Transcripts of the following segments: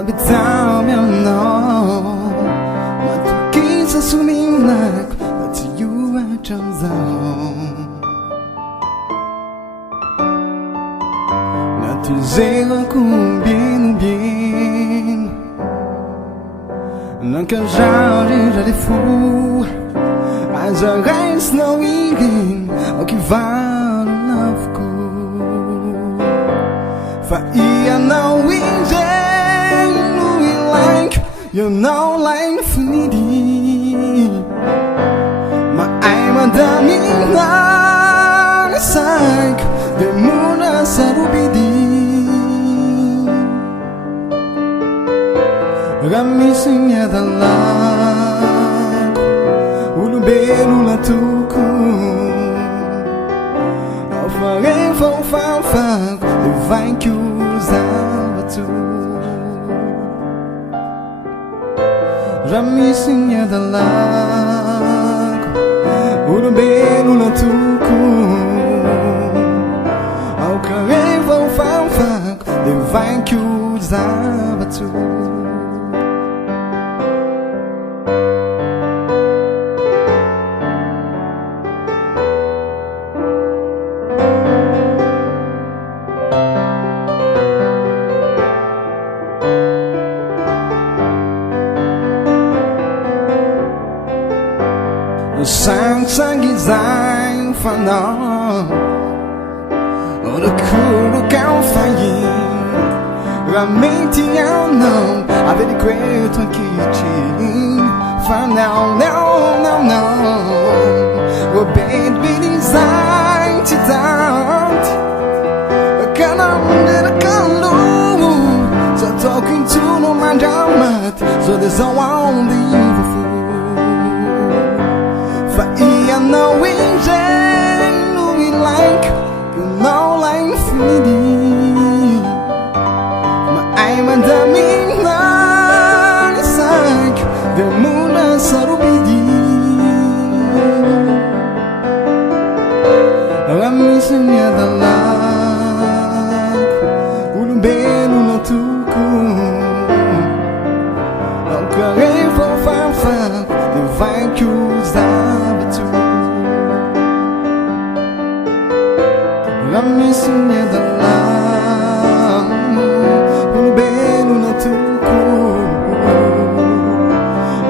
나비타면 너 마토끼사 숨이 나고 마치 유화점서 나 들새가 꿈비는 빈 Não quero já de fou Mas a raiz não irem O que vale não ficou Faia não irem No like You know like finity Ma I'm a dummy Na Psych De muna sarubidi Ramisinha da lago Ulu belo la tuku Ao farei vou fanfar E vai que usava tu Ramisinha da lago Ulu belo la tuku Ao farei vou fanfar E vai que usava tu Sang design for now Oh, the cool girl flying I'm meeting out now I've been a great one kitchen For now, We're baby designed to doubt I can't under the color So talking to no man down So there's no one the evil I know we like You know like finity I'm a dummy na Isak The moon is a rubidi I'm missing ya the lag Ulu belo na tuku Ao carrei for fanfan The vacuums dava tu I'm missing you the love Ulu belo na tuku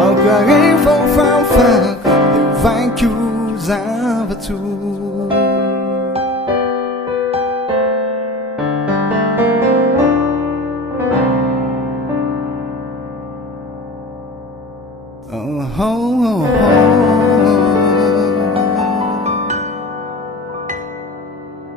Ao carrei vou fanfar E vai que usava tu Oh, oh, oh